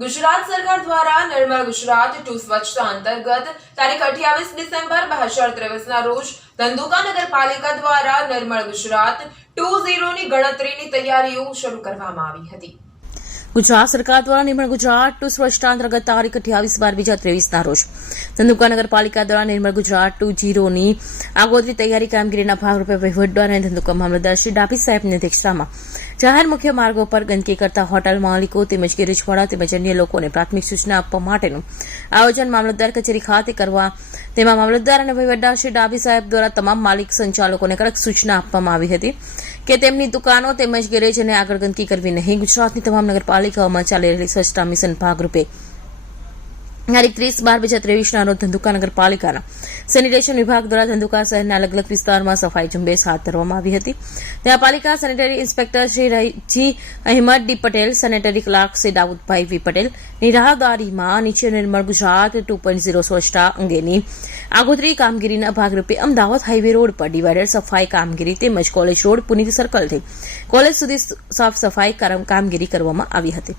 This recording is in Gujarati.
ગુજરાત સરકાર દ્વારા નિર્મળ ગુજરાત ટુ સ્વચ્છતા અંતર્ગત તારીખ અઠ્યાવીસ ડિસેમ્બર બે હજાર ત્રેવીસના રોજ ધંધુકા નગરપાલિકા દ્વારા નિર્મળ ગુજરાત ટુ ઝીરોની ગણતરીની તૈયારીઓ શરૂ કરવામાં આવી હતી. ગુજરાત સરકાર દ્વારા નિર્મળ ગુજરાત ટુ સ્વચ્છતા અંતર્ગત તારીખ અઠ્યાવીસ બાર બીજા ત્રેવીસના રોજ ધંધુકા નગરપાલિકા દ્વારા નિર્મળ ગુજરાત ટુ જીરોની આગોતરી તૈયારી કામગીરીના ભાગરૂપે વહીવટદાર અને ધંધુકા મામલતદાર શ્રી ડાભી સાહેબની અધ્યક્ષતામાં જાહેર મુખ્ય માર્ગો પર ગંદકી કરતા હોટલ માલિકો તેમજ ગેરેજવાળા તેમજ અન્ય લોકોને પ્રાથમિક સૂચના આપવા માટેનું આયોજન મામલતદાર કચેરી ખાતે કરવા તેમાં મામલતદાર અને વહીવટદાર શ્રી ડાભી સાહેબ દ્વારા તમામ માલિક સંચાલકોને કડક સૂચના આપવામાં આવી હતી કે તેમની દુકાનો તેમજ ગેરેજ અને આગળ ગંદકી કરવી નહીં. ગુજરાતની તમામ નગરપાલિકાઓમાં ચાલી રહેલી સ્વચ્છતા મિશન ભાગરૂપે તારીખ ત્રીસ બાર બે હજાર ત્રેવીસના રોજ ધંધુકા નગરપાલિકાના સેનિટેશન વિભાગ દ્વારા ધંધુકા શહેરના અલગ અલગ વિસ્તારમાં સફાઈ ઝુંબેશ હાથ ધરવામાં આવી હતી. ત્યાં પાલિકા sanitary inspector Shri Rahiji Ahmed D Patel, sanitary clerk Shri Daudbhai V Patel રાહદારીમાં નીચે Nirmal Gujarat two point zero સ્વચ્છતા અંગેની આગોતરી કામગીરીના ભાગરૂપે અમદાવાદ હાઈવે રોડ પર ડિવાઇડર સફાઈ કામગીરી તેમજ કોલેજ રોડ પુનિત સર્કલથી કોલેજ સુધી સાફ સફાઈ કામ- કામગીરી કરવામાં આવી હતી.